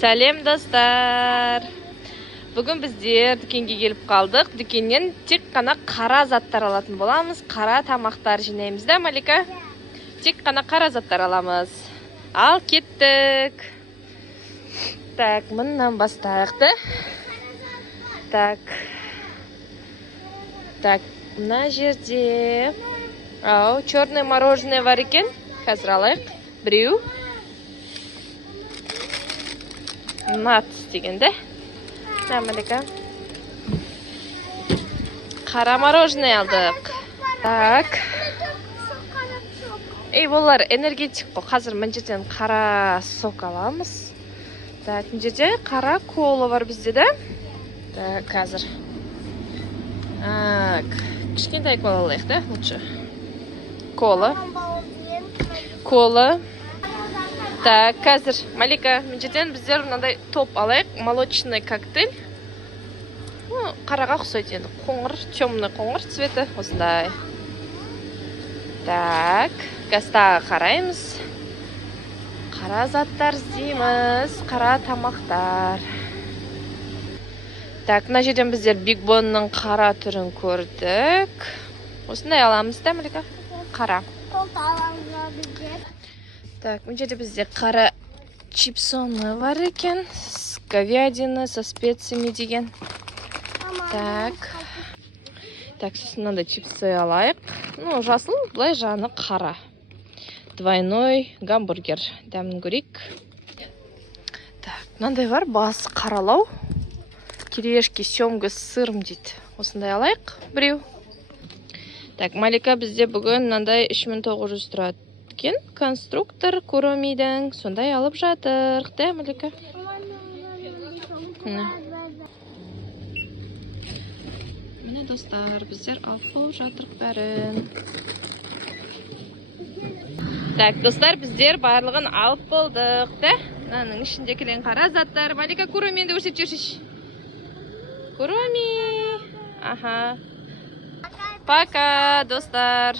Сәлем достар. Бүгін біздер дүкенге келіп қалдық. Дүкеннен тек қана қара заттар алатын боламыз. Қара тамақтар жинаймыз да, Малика? Тек қана қара заттар аламыз. Ал кеттік. Так, мыннан бастайық та. Так, мына жерде черное мороженое бар екен. Қазір алайық. Біреу. Натс деген да? Да, Малика. Қара мороженое алдық. Так. Олар энергетик қой. Қазір мына жерден қара сок аламыз. Так, мына жерде қара кола бар бізде, да? Так, қазір. Так, кішкентай кола алайық, да? Лучше. Кола. Так, қазір, Малика, мына жерден біздер мынандай топ алайық. Молочный коктейль. Қараға ұқсайды енді. Қоңыр, темный қоңыр цветі. Осындай. Так, гастаға қараймыз. Қара заттар іздейміз. Қара тамақтар. Так, мына жерден біздер Big Bonның қара түрін көрдік. Осындай аламыз да, Малика? Қара. Так, мына жерде бізде қара чипсоны бар екен. С говядины, со специями деген. Так, сосын мынандай чипсы алайық. Жасыл, былай жаны қара. Двойной гамбургер. Дәмін көрейік. Так, мынандай бар, басы қаралау. Кирешки, семга, сырым дейді. Осындай алайық, біреу. Так, Малика бізде бүгін мынандай 3900 тұрады екен. Конструктор Куромидің. Сондай алып жатыр. Да, Малика? Міне достар, біздер алып болып жатырық бәрін. Так, достар, біздер барлығын алып болдық, да? Мынаның ішінде келген қара заттар. Малика, Куромиді көрсетіп жүрші. Куроми. Аха. Пока, достар.